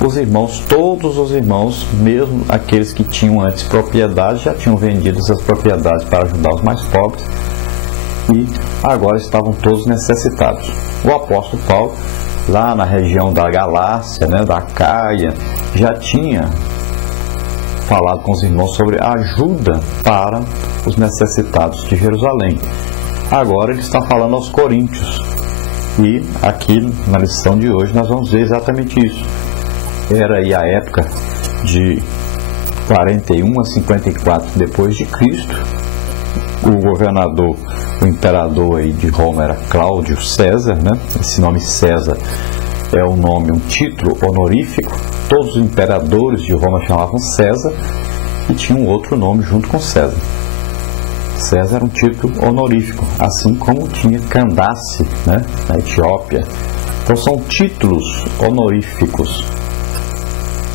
os irmãos, todos os irmãos, mesmo aqueles que tinham antes propriedades, já tinham vendido essas propriedades para ajudar os mais pobres e agora estavam todos necessitados. O apóstolo Paulo, lá na região da Galácia, da Acaia, já tinha falado com os irmãos sobre ajuda para os necessitados de Jerusalém. Agora ele está falando aos coríntios. E aqui na lição de hoje nós vamos ver exatamente isso. Era aí a época de 41 a 54 depois de Cristo. O governador, o imperador aí de Roma era Cláudio César, Esse nome César é um nome, um título honorífico. Todos os imperadores de Roma chamavam César e tinha um outro nome junto com César. César era um título honorífico, assim como tinha Candace, na Etiópia. Então são títulos honoríficos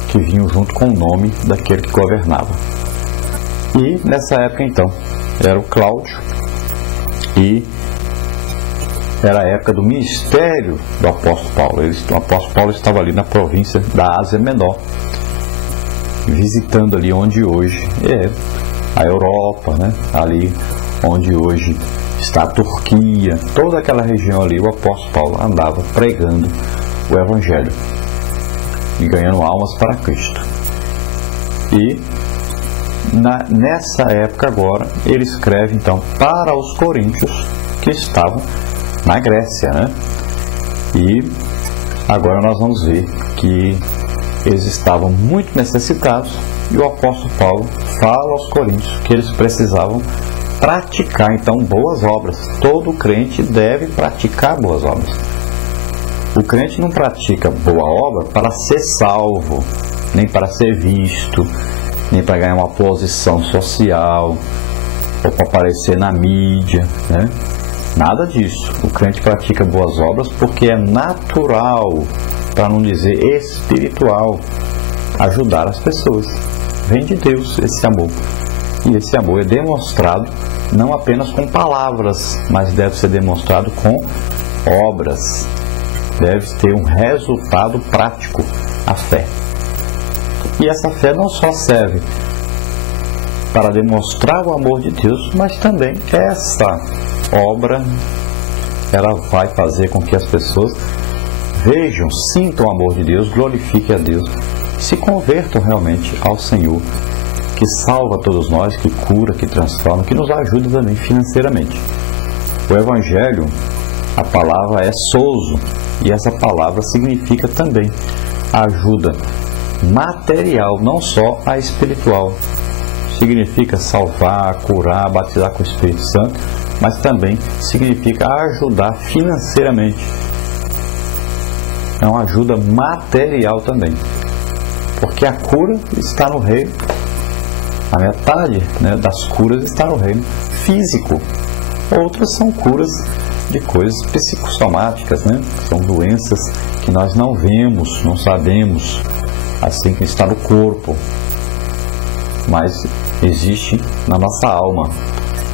que vinham junto com o nome daquele que governava. E nessa época então, era o Cláudio e era a época do ministério do apóstolo Paulo. O apóstolo Paulo estava ali na província da Ásia Menor, visitando ali onde hoje é a Europa, ali onde hoje está a Turquia, toda aquela região ali, o apóstolo Paulo andava pregando o Evangelho e ganhando almas para Cristo. E nessa época agora, ele escreve então para os coríntios que estavam na Grécia, E agora nós vamos ver que eles estavam muito necessitados e o apóstolo Paulo fala aos coríntios que eles precisavam praticar então boas obras. Todo crente deve praticar boas obras. O crente não pratica boa obra para ser salvo, nem para ser visto, nem para ganhar uma posição social ou para aparecer na mídia, Nada disso. O crente pratica boas obras porque é natural, para não dizer espiritual, ajudar as pessoas. Vem de Deus esse amor. E esse amor é demonstrado não apenas com palavras, mas deve ser demonstrado com obras. Deve ter um resultado prático, a fé. E essa fé não só serve para demonstrar o amor de Deus, mas também essa obra, ela vai fazer com que as pessoas vejam, sintam o amor de Deus, glorifiquem a Deus, se convertam realmente ao Senhor, que salva todos nós, que cura, que transforma, que nos ajuda também financeiramente. O Evangelho, a palavra é sozo, e essa palavra significa também ajuda material, não só a espiritual. Significa salvar, curar, batizar com o Espírito Santo, mas também significa ajudar financeiramente. É uma ajuda material também, porque a cura está no reino, a metade das curas está no reino físico. Outras são curas de coisas psicossomáticas, são doenças que nós não vemos, não sabemos, assim que está no corpo, mas existe na nossa alma.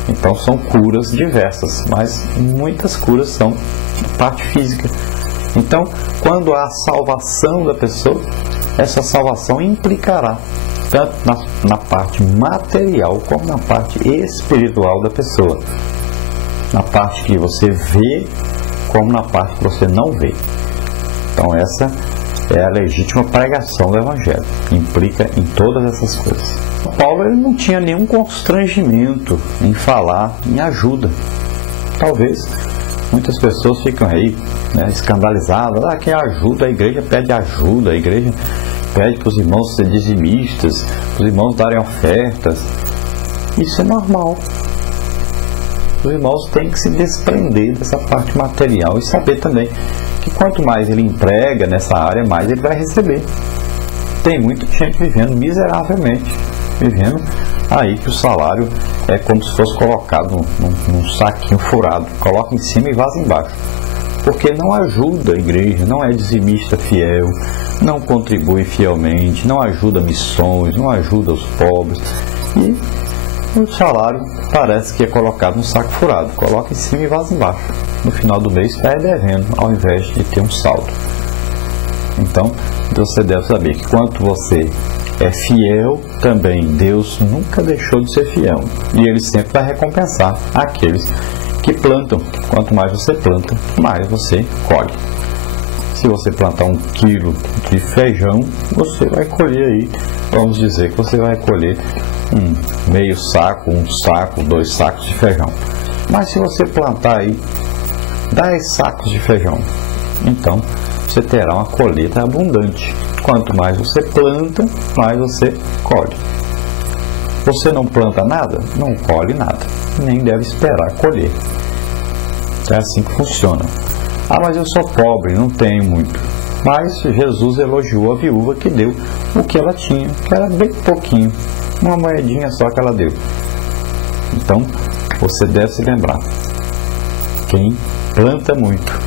Então são curas diversas, mas muitas curas são da parte física. Então, quando há salvação da pessoa, essa salvação implicará tanto na parte material como na parte espiritual da pessoa. Na parte que você vê, como na parte que você não vê. Então essa é a legítima pregação do Evangelho. Implica em todas essas coisas. Paulo ele não tinha nenhum constrangimento em falar em ajuda. Talvez muitas pessoas ficam aí escandalizadas. Quem ajuda, a igreja pede ajuda, a igreja pede para os irmãos serem dizimistas, para os irmãos darem ofertas. Isso é normal. Os irmãos têm que se desprender dessa parte material e saber também que quanto mais ele emprega nessa área, mais ele vai receber. Tem muita gente vivendo miseravelmente, vivendo aí que o salário é como se fosse colocado num saquinho furado, coloca em cima e vaza embaixo, porque não ajuda a igreja, não é dizimista fiel, não contribui fielmente, não ajuda missões, não ajuda os pobres, e o salário parece que é colocado num saco furado, coloca em cima e vaza embaixo. No final do mês está devendo, ao invés de ter um saldo. Então, você deve saber que quanto você é fiel, também Deus nunca deixou de ser fiel. E Ele sempre vai recompensar aqueles que plantam. Quanto mais você planta, mais você colhe. Se você plantar 1 quilo de feijão, você vai colher aí, vamos dizer que você vai colher meio saco, 1 saco, 2 sacos de feijão. Mas se você plantar aí 10 sacos de feijão, então você terá uma colheita abundante. Quanto mais você planta, mais você colhe. Você não planta nada, não colhe nada, nem deve esperar colher. É assim que funciona. Ah, mas eu sou pobre, não tenho muito. Mas Jesus elogiou a viúva que deu o que ela tinha, que era bem pouquinho, uma moedinha só que ela deu. Então, você deve se lembrar: quem planta muito,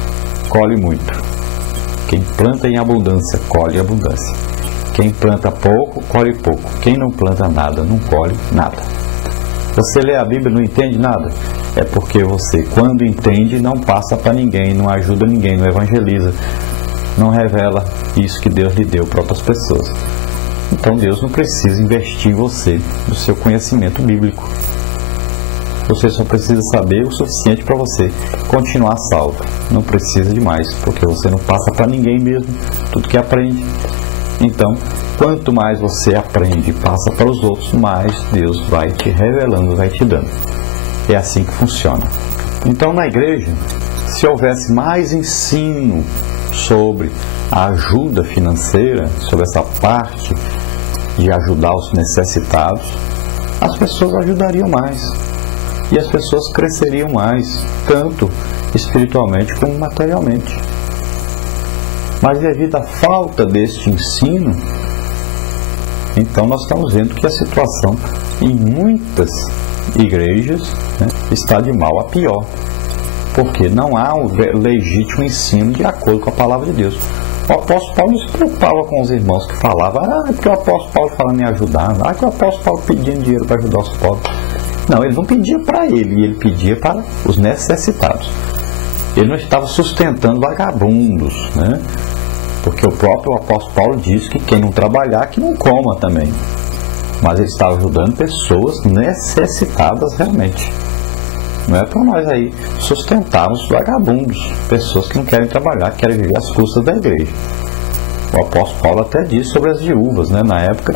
colhe muito. Quem planta em abundância, colhe abundância. Quem planta pouco, colhe pouco. Quem não planta nada, não colhe nada. Você lê a Bíblia e não entende nada? É porque você, quando entende, não passa para ninguém, não ajuda ninguém, não evangeliza, não revela isso que Deus lhe deu para outras pessoas. Então Deus não precisa investir em você, no seu conhecimento bíblico. Você só precisa saber o suficiente para você continuar salvo. Não precisa de mais, porque você não passa para ninguém mesmo tudo que aprende. Então, quanto mais você aprende e passa para os outros, mais Deus vai te revelando, vai te dando. É assim que funciona. Então, na igreja, se houvesse mais ensino sobre a ajuda financeira, sobre essa parte de ajudar os necessitados, as pessoas ajudariam mais. E as pessoas cresceriam mais, tanto espiritualmente como materialmente. Mas devido à falta deste ensino, então nós estamos vendo que a situação em muitas igrejas, né, está de mal a pior, porque não há um legítimo ensino de acordo com a palavra de Deus. O apóstolo Paulo não se preocupava com os irmãos que falavam: que o apóstolo Paulo fala me ajudar, que o apóstolo Paulo pedindo dinheiro para ajudar os pobres. Não, ele não pedia para ele pedia para os necessitados. Ele não estava sustentando vagabundos, né? Porque o próprio apóstolo Paulo diz que quem não trabalhar, que não coma também. Mas ele estava ajudando pessoas necessitadas realmente. Não é para nós aí sustentarmos vagabundos, pessoas que não querem trabalhar, que querem viver às custas da igreja. O apóstolo Paulo até diz sobre as viúvas, né, na época.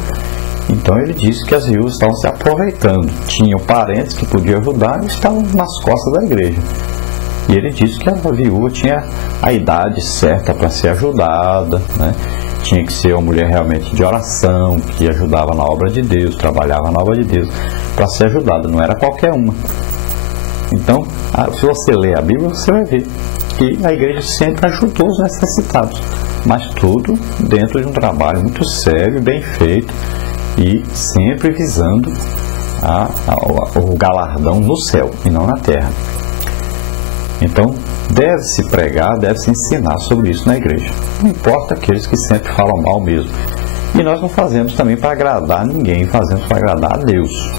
Então ele disse que as viúvas estavam se aproveitando. Tinham parentes que podiam ajudar e estavam nas costas da igreja. E ele disse que a viúva tinha a idade certa para ser ajudada, né? Tinha que ser uma mulher realmente de oração, que ajudava na obra de Deus, trabalhava na obra de Deus, para ser ajudada, não era qualquer uma. Então, se você ler a Bíblia, você vai ver que a igreja sempre ajudou os necessitados, mas tudo dentro de um trabalho muito sério, bem feito, e sempre visando o galardão no céu e não na terra. Então, deve-se pregar, deve-se ensinar sobre isso na igreja. Não importa aqueles que sempre falam mal mesmo. E nós não fazemos também para agradar ninguém, fazemos para agradar a Deus.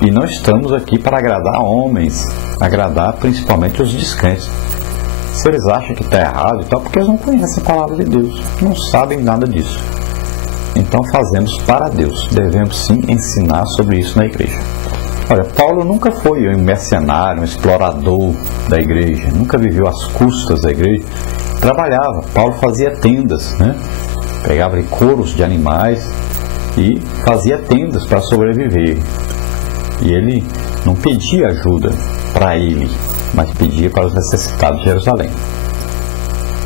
E não estamos aqui para agradar homens, agradar principalmente os descrentes. Se eles acham que está errado e tal, porque eles não conhecem a palavra de Deus, não sabem nada disso. Então fazemos para Deus, devemos sim ensinar sobre isso na igreja. Olha, Paulo nunca foi um mercenário, um explorador da igreja, nunca viveu às custas da igreja. Trabalhava, Paulo fazia tendas, né? Pegava couros de animais e fazia tendas para sobreviver. E ele não pedia ajuda para ele, mas pedia para os necessitados de Jerusalém.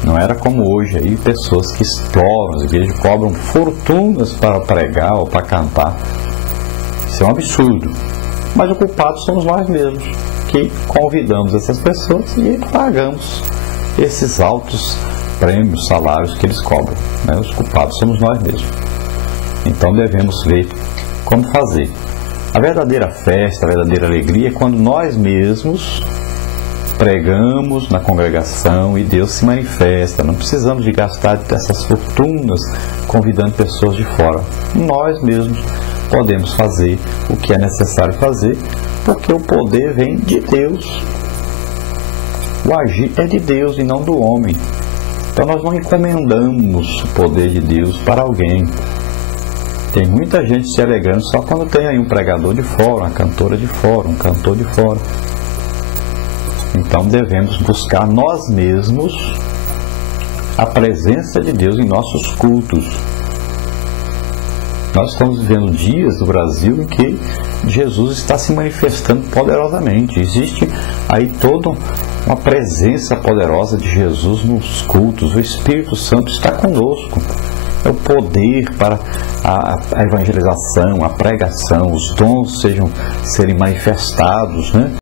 Não era como hoje aí, pessoas que exploram as igrejas, cobram fortunas para pregar ou para cantar. Isso é um absurdo. Mas o culpado somos nós mesmos, que convidamos essas pessoas e pagamos esses altos prêmios, salários que eles cobram, né? Os culpados somos nós mesmos. Então devemos ver como fazer. A verdadeira festa, a verdadeira alegria é quando nós mesmos pregamos na congregação e Deus se manifesta. Não precisamos de gastar dessas fortunas convidando pessoas de fora. Nós mesmos podemos fazer o que é necessário fazer, porque o poder vem de Deus. O agir é de Deus e não do homem. Então nós não encomendamos o poder de Deus para alguém. Tem muita gente se alegrando só quando tem aí um pregador de fora, uma cantora de fora, um cantor de fora. Então devemos buscar nós mesmos a presença de Deus em nossos cultos. Nós estamos vivendo dias no Brasil em que Jesus está se manifestando poderosamente. Existe aí toda uma presença poderosa de Jesus nos cultos. O Espírito Santo está conosco. É o poder para a evangelização, a pregação, os dons serem manifestados, né?